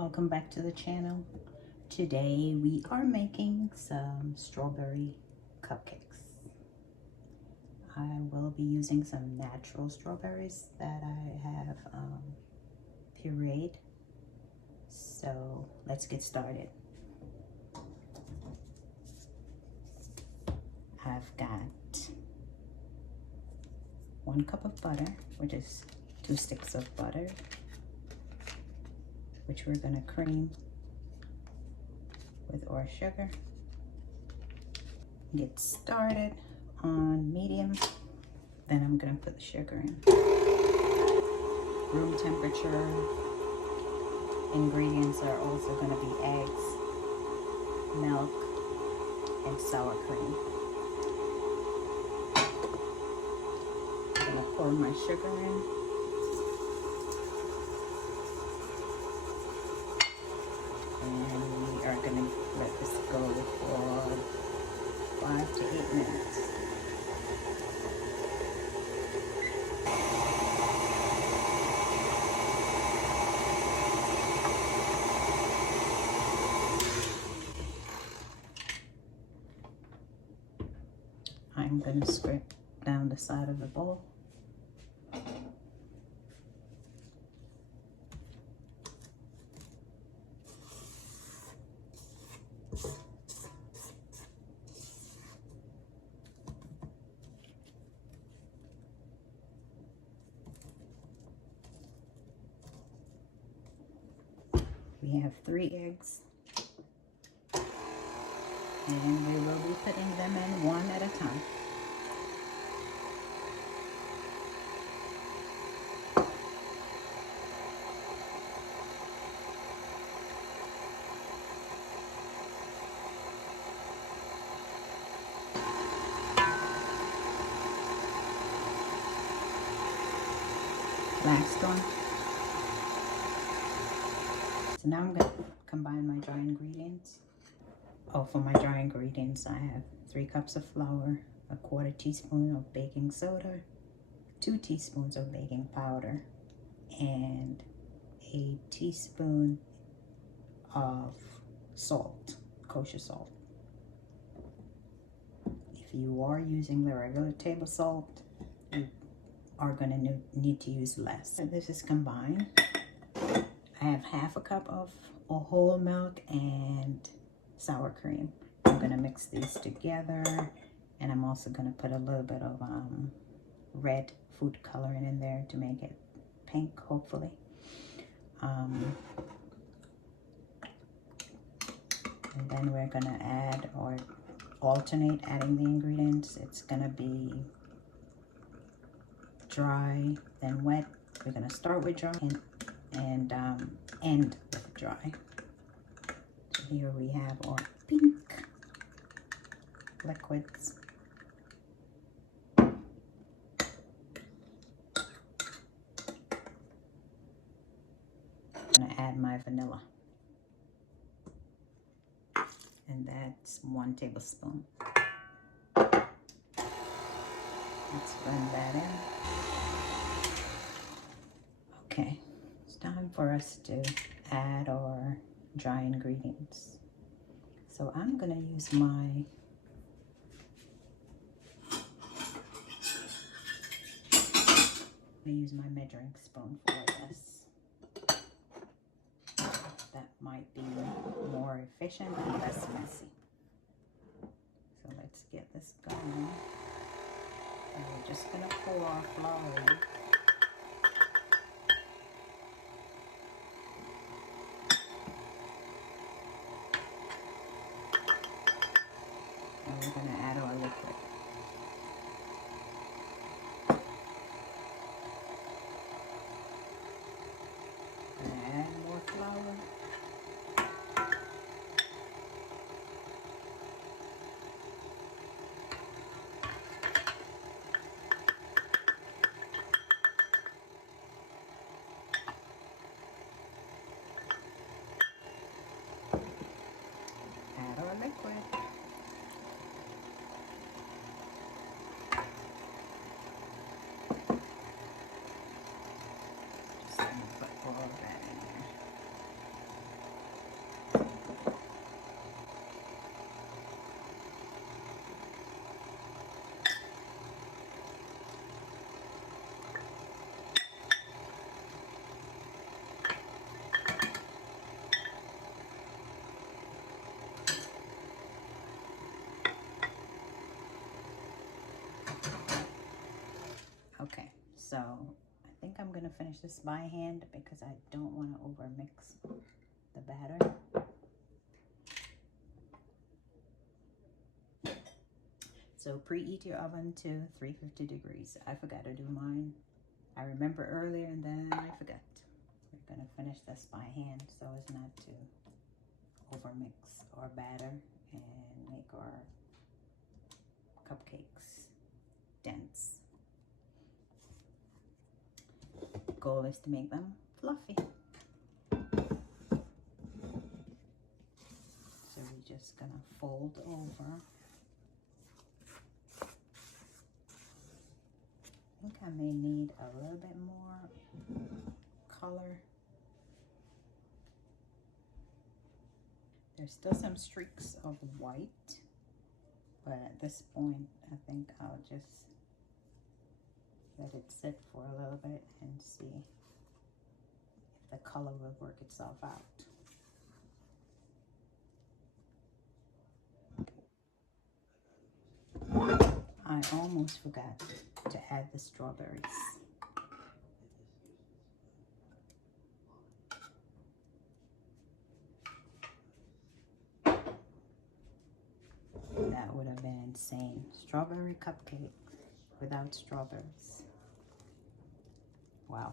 Welcome back to the channel. Today we are making some strawberry cupcakes. I will be using some natural strawberries that I have pureed. So let's get started. I've got 1 cup of butter, which is 2 sticks of butter, which we're gonna cream with our sugar. Get started on medium. Then I'm gonna put the sugar in. Room temperature ingredients are also gonna be eggs, milk, and sour cream. I'm gonna pour my sugar in. And we are going to let this go for 5 to 8 minutes. I'm going to scrape down the side of the bowl. We have 3 eggs, and we will be putting them in one at a time. Last one. So now I'm going to combine my dry ingredients. For my dry ingredients, I have 3 cups of flour, 1/4 teaspoon of baking soda, 2 teaspoons of baking powder, and 1 teaspoon of salt, kosher salt. If you are using the regular table salt, you are going to need to use less. So this is combined. I have 1/2 cup of whole milk and sour cream. I'm going to mix these together, and I'm also going to put a little bit of red food coloring in there to make it pink, hopefully. And then we're going to add or alternate adding the ingredients. It's going to be dry, then wet. We're going to start with dry and end with dry. So here we have our pink liquids. I'm going to add my vanilla, and that's 1 tablespoon. Let's blend that in. Okay, it's time for us to add our dry ingredients. So I'm going to use my measuring spoon for this. That might be more efficient and less messy. So let's get this going. And we're just going to pour our flour in. And we're going to add our liquid. Add more flour. Add our liquid. Just put all of that in there. So I think I'm gonna finish this by hand because I don't want to over mix the batter. So preheat your oven to 350 degrees. I forgot to do mine. I remember earlier and then I forgot. We're gonna finish this by hand so as not to over mix our batter and make our cupcakes dense. Goal is to make them fluffy. So we're just gonna fold over. I think I may need a little bit more color. There's still some streaks of white, but at this point I think I'll just let it sit for a little bit and see if the color will work itself out. I almost forgot to add the strawberries. That would have been insane. Strawberry cupcake without strawberries. Wow.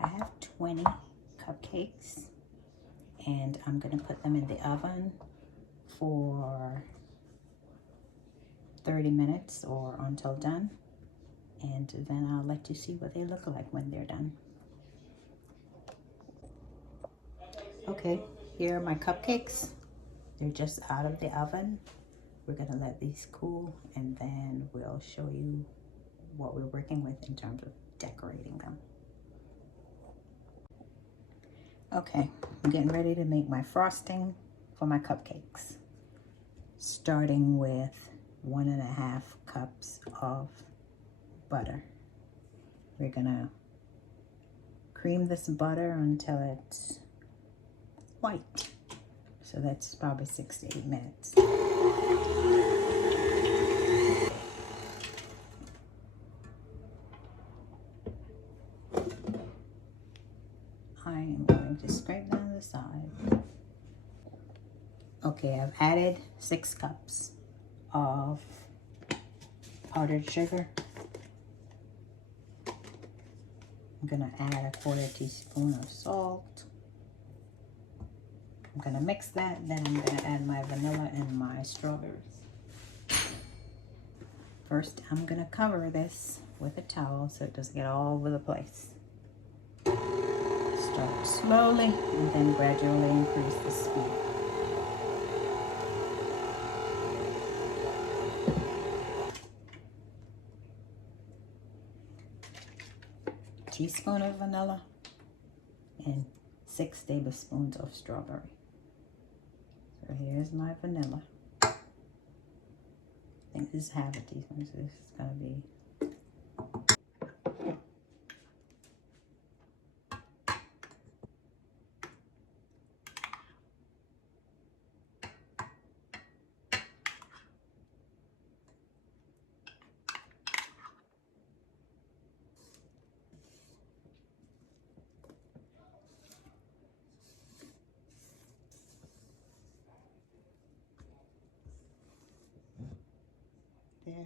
I have 20 cupcakes and I'm gonna put them in the oven for 30 minutes or until done, and then I'll let you see what they look like when they're done. Okay, here are my cupcakes. They're just out of the oven. We're gonna let these cool and then we'll show you what we're working with in terms of decorating them. Okay, I'm getting ready to make my frosting for my cupcakes. Starting with 1.5 cups of butter. We're gonna cream this butter until it's white. So that's probably 6 to 8 minutes. I am going to scrape down the side. Okay, I've added 6 cups of powdered sugar. I'm gonna add a 1/4 teaspoon of salt. I'm gonna mix that, then I'm gonna add my vanilla and my strawberries. First, I'm gonna cover this with a towel so it doesn't get all over the place. Start slowly and then gradually increase the speed. Teaspoon of vanilla and 6 tablespoons of strawberry. So here's my vanilla. I think this is 1/2 teaspoon, so this is gonna be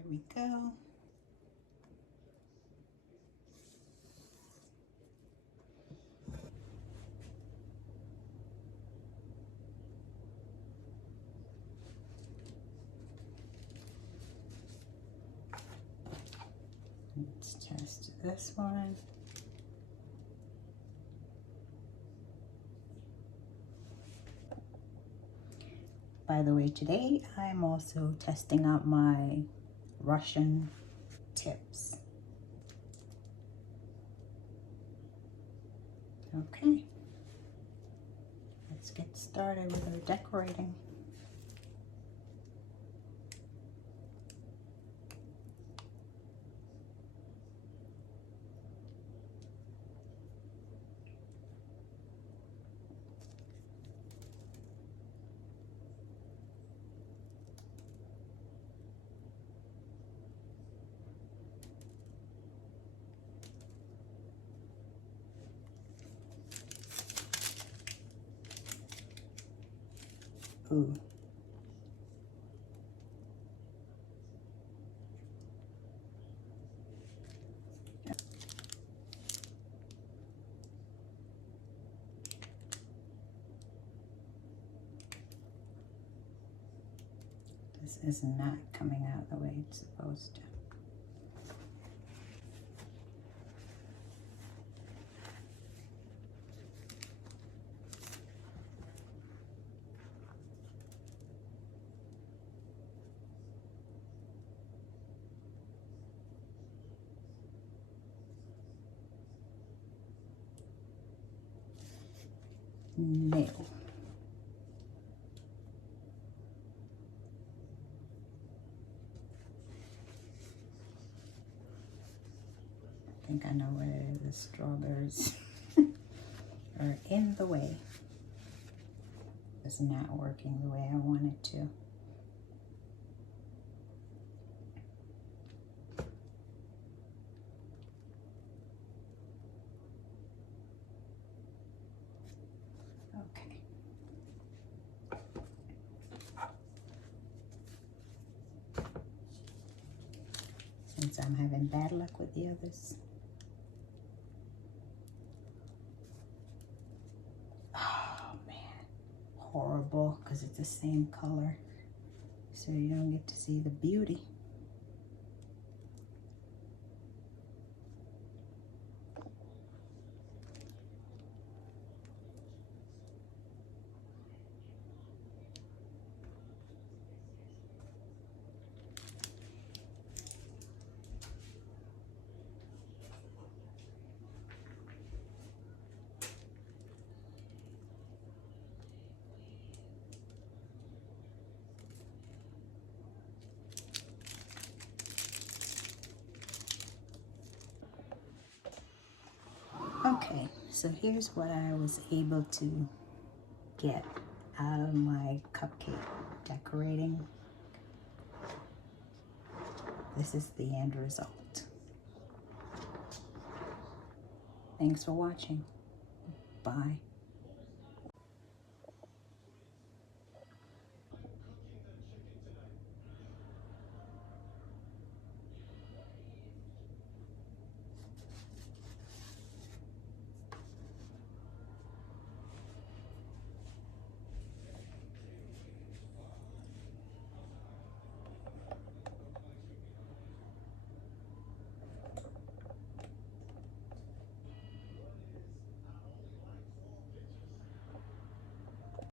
There we go. Let's test this one. By the way, today I'm also testing out my Russian tips. Okay, let's get started with our decorating. Ooh. This is not coming out the way it's supposed to. No. I think I know what it is. The strawberries are in the way. It's not working the way I want it to. Okay. Since I'm having bad luck with the others. Oh man, horrible, because it's the same color. So you don't get to see the beauty. Okay, so here's what I was able to get out of my cupcake decorating. This is the end result. Thanks for watching. Bye.